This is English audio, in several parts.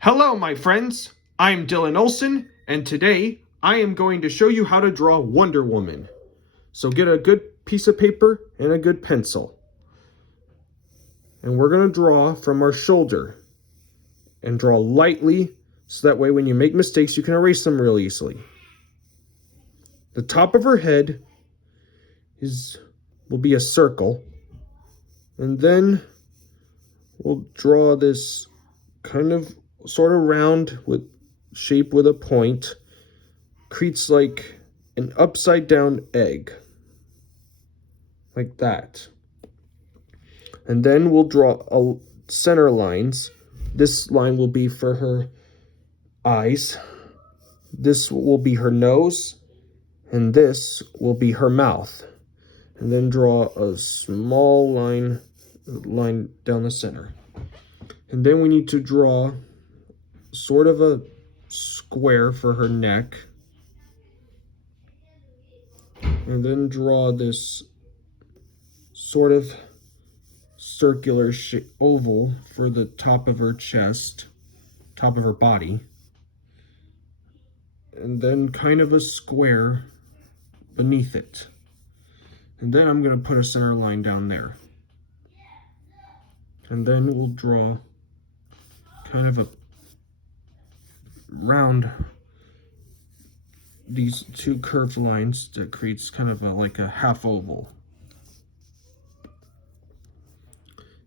Hello, my friends. I'm Dylan Olson, and today I am going to show you how to draw Wonder Woman. So get a good piece of paper and a good pencil. And we're going to draw from our shoulder and draw lightly so that way when you make mistakes you can erase them real easily. The top of her head will be a circle, and then we'll draw this kind of sort of round with shape with a point. Creates like an upside down egg, like that. And then we'll draw a center lines. This line will be for her eyes, this will be her nose, and this will be her mouth. And then draw a small line down the center. And then we need to draw sort of a square for her neck. And then draw this sort of circular oval for the top of her chest, top of her body. And then kind of a square beneath it. And then I'm going to put a center line down there. And then we'll draw kind of a round these two curved lines that creates kind of like a half oval.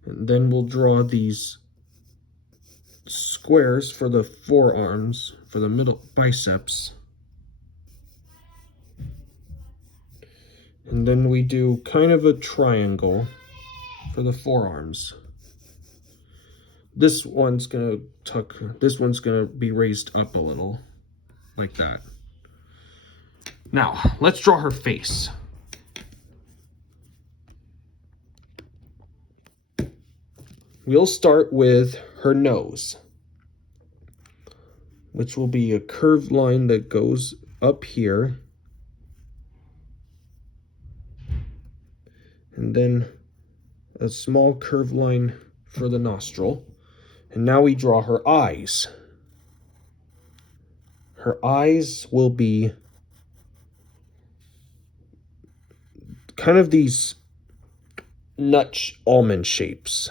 And then we'll draw these squares for the forearms, for the middle biceps. And then we do kind of a triangle for the forearms. This one's gonna be raised up a little, like that. Now, let's draw her face. We'll start with her nose, which will be a curved line that goes up here. And then a small curved line for the nostril. And now we draw her eyes. Her eyes will be kind of these almond shapes.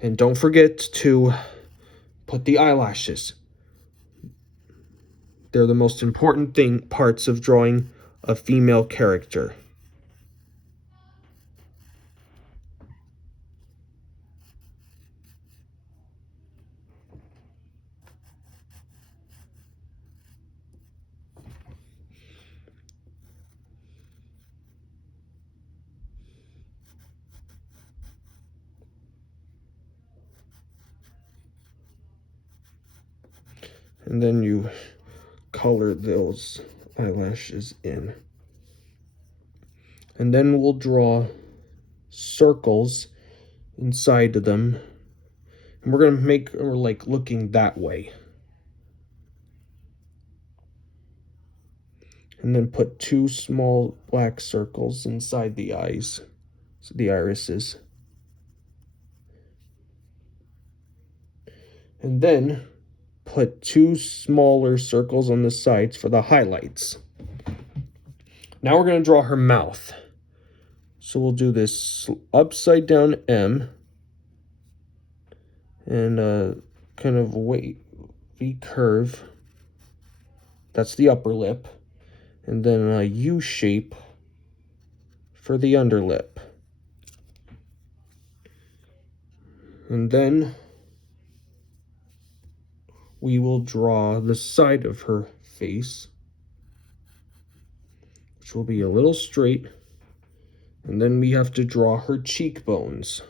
And don't forget to put the eyelashes. They're the most important parts of drawing a female character. And then you color those eyelashes in. And then we'll draw circles inside of them. And we're going to make her like looking that way. And then put two small black circles inside the eyes, so the irises. And then put two smaller circles on the sides for the highlights. Now we're going to draw her mouth. So we'll do this upside down M and kind of V curve. That's the upper lip. And then a U shape for the underlip. And then we will draw the side of her face, which will be a little straight. And then we have to draw her cheekbones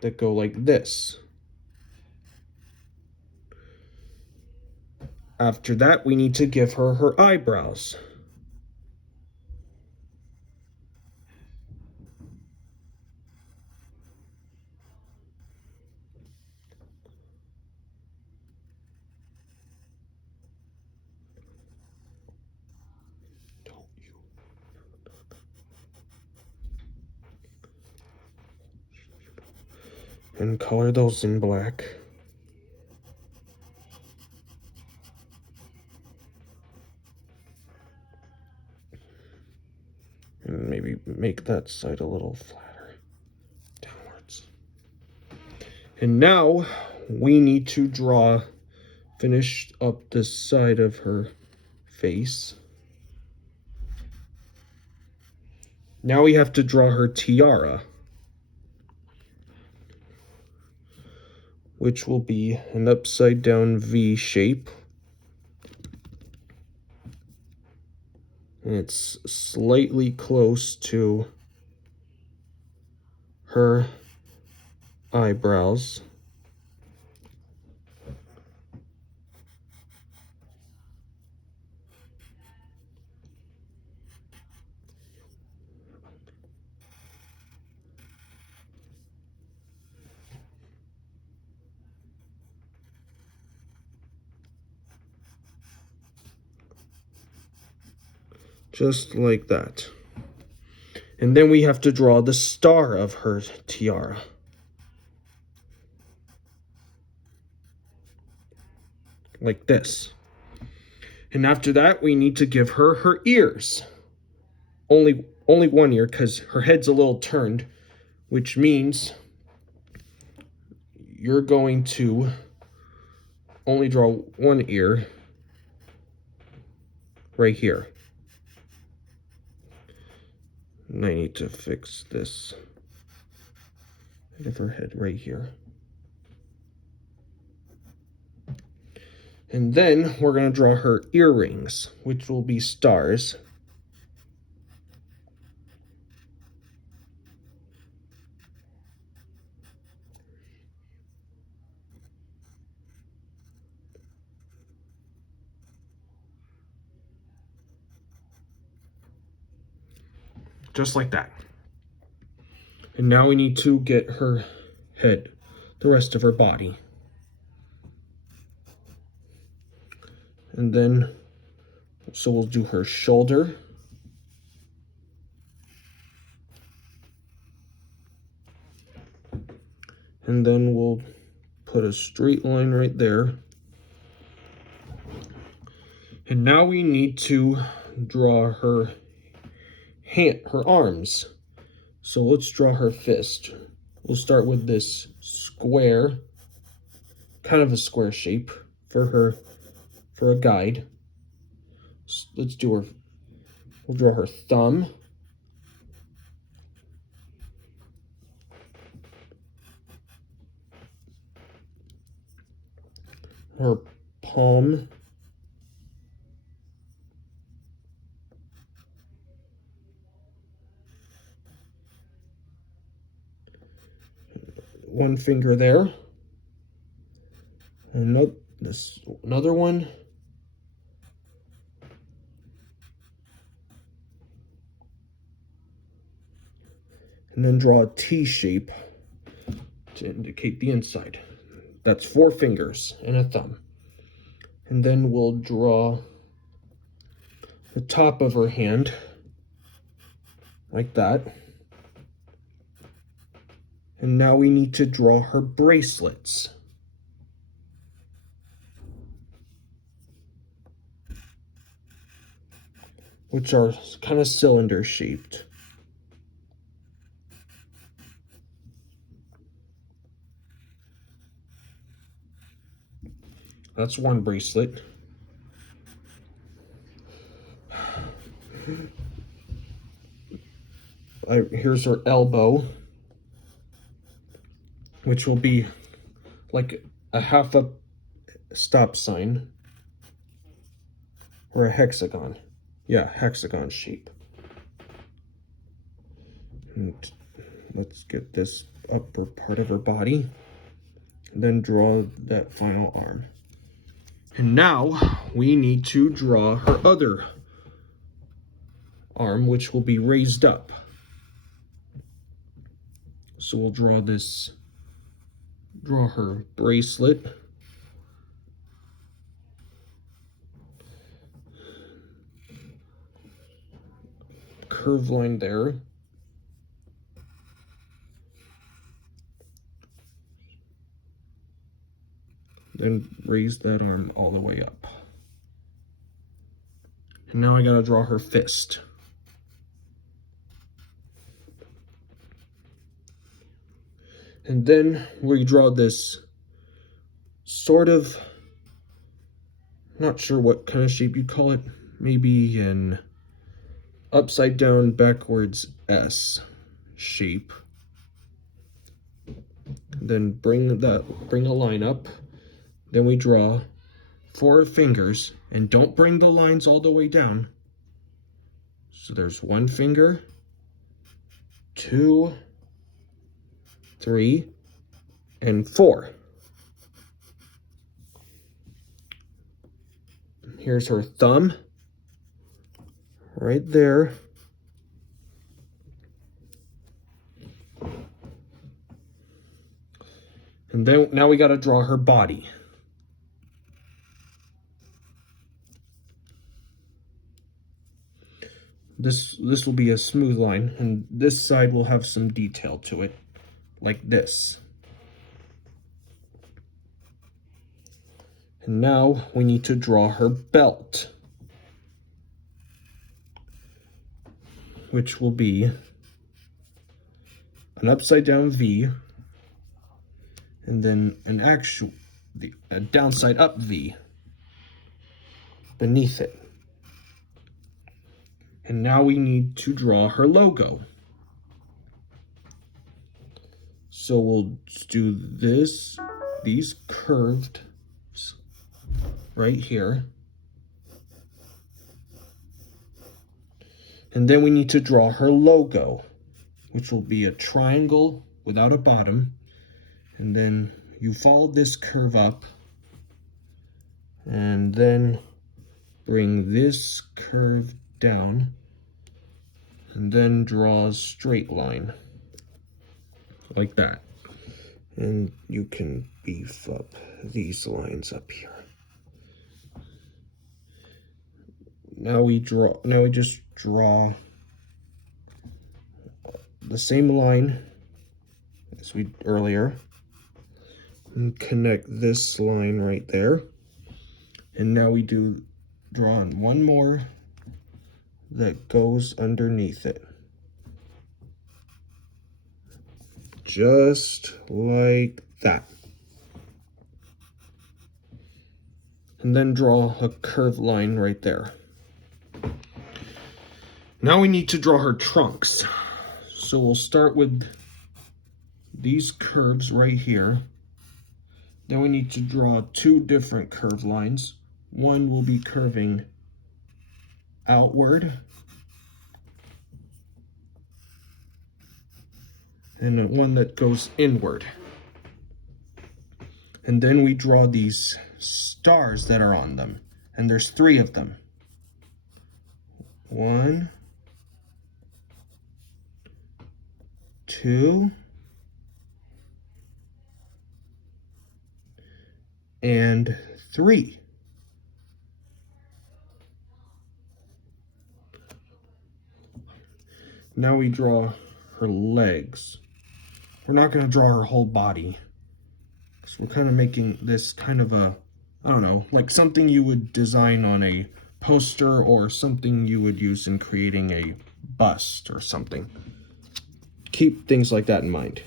that go like this. After that, we need to give her her eyebrows. and color those in black. And maybe make that side a little flatter downwards. And now we need to finish up this side of her face. Now we have to draw her tiara, which will be an upside down V shape. And it's slightly close to her eyebrows. Just like that. And then we have to draw the star of her tiara. Like this. And after that, we need to give her her ears. Only one ear, because her head's a little turned, which means you're going to only draw one ear right here. And I need to fix this bit of her head right here. And then we're going to draw her earrings, which will be stars. Just like that. And now we need to get her head, the rest of her body. And then, so we'll do her shoulder. And then we'll put a straight line right there. And now we need to draw her hand, her arms. So let's draw her fist. We'll start with this square, kind of a square shape for a guide. Let's do her, we'll draw her thumb. Her palm. One finger there. Another one. And then draw a T shape to indicate the inside. That's 4 fingers and a thumb. And then we'll draw the top of her hand like that. And now we need to draw her bracelets. Which are kind of cylinder shaped. That's one bracelet. Here's her elbow, which will be like a half a stop sign or a hexagon. Yeah, hexagon shape. And let's get this upper part of her body, and then draw that final arm. And now we need to draw her other arm, which will be raised up. So we'll draw her bracelet. Curve line there. then raise that arm all the way up. And now I gotta draw her fist. And then we draw this sort of, not sure what kind of shape you call it, maybe an upside down backwards S shape. Then bring a line up. Then we draw 4 fingers, and don't bring the lines all the way down. So there's 1 finger, 2, 3, and 4. Here's her thumb, right there. And then now we gotta draw her body. This will be a smooth line, and this side will have some detail to it, like this. And now we need to draw her belt, which will be an upside down V, and then a downside up V beneath it. And now we need to draw her logo. So we'll do these curved right here. And then we need to draw her logo, which will be a triangle without a bottom. And then you follow this curve up, and then bring this curve down, and then draw a straight line like that. And you can beef up these lines up here. Now we just draw the same line as we earlier, and connect this line right there. And now we draw on one more that goes underneath it, just like that. And then draw a curved line right there. Now we need to draw her trunks. So we'll start with these curves right here. Then we need to draw 2 different curved lines. One will be curving outward, and one that goes inward. And then we draw these stars that are on them, and there's 3 of them. 1, 2, and 3. Now we draw her legs. We're not going to draw her whole body. So we're kind of making this kind of a, I don't know, like something you would design on a poster, or something you would use in creating a bust or something. Keep things like that in mind.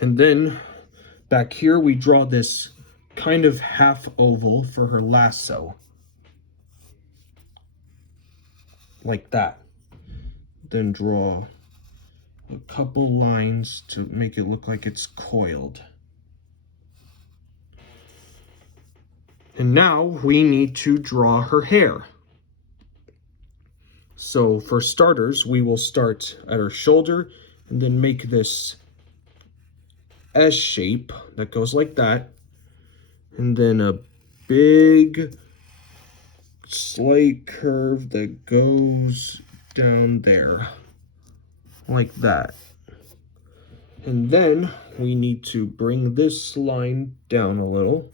And then back here we draw this kind of half oval for her lasso, like that. Then draw a couple lines to make it look like it's coiled. And now we need to draw her hair. So for starters, we will start at her shoulder and then make this S shape that goes like that. And then a big slight curve that goes down there, like that. And then we need to bring this line down a little.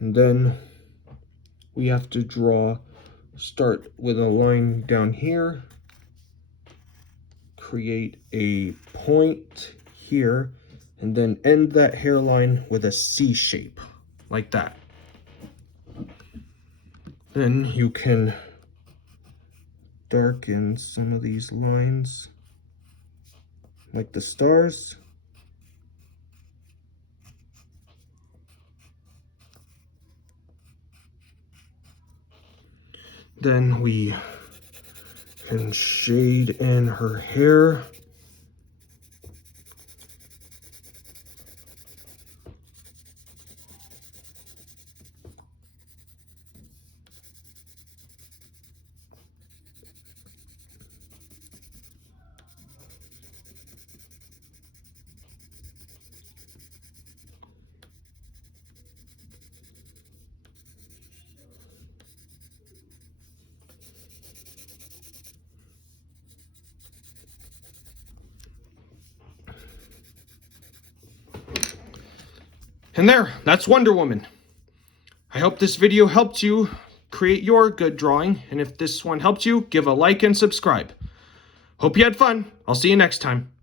And then we have to draw start with a line down here, create a point here, and then end that hairline with a C shape, like that. Then you can darken some of these lines, like the stars. Then we can shade in her hair. And there, that's Wonder Woman. I hope this video helped you create your good drawing, and if this one helped you, give a like and subscribe. Hope you had fun. I'll see you next time.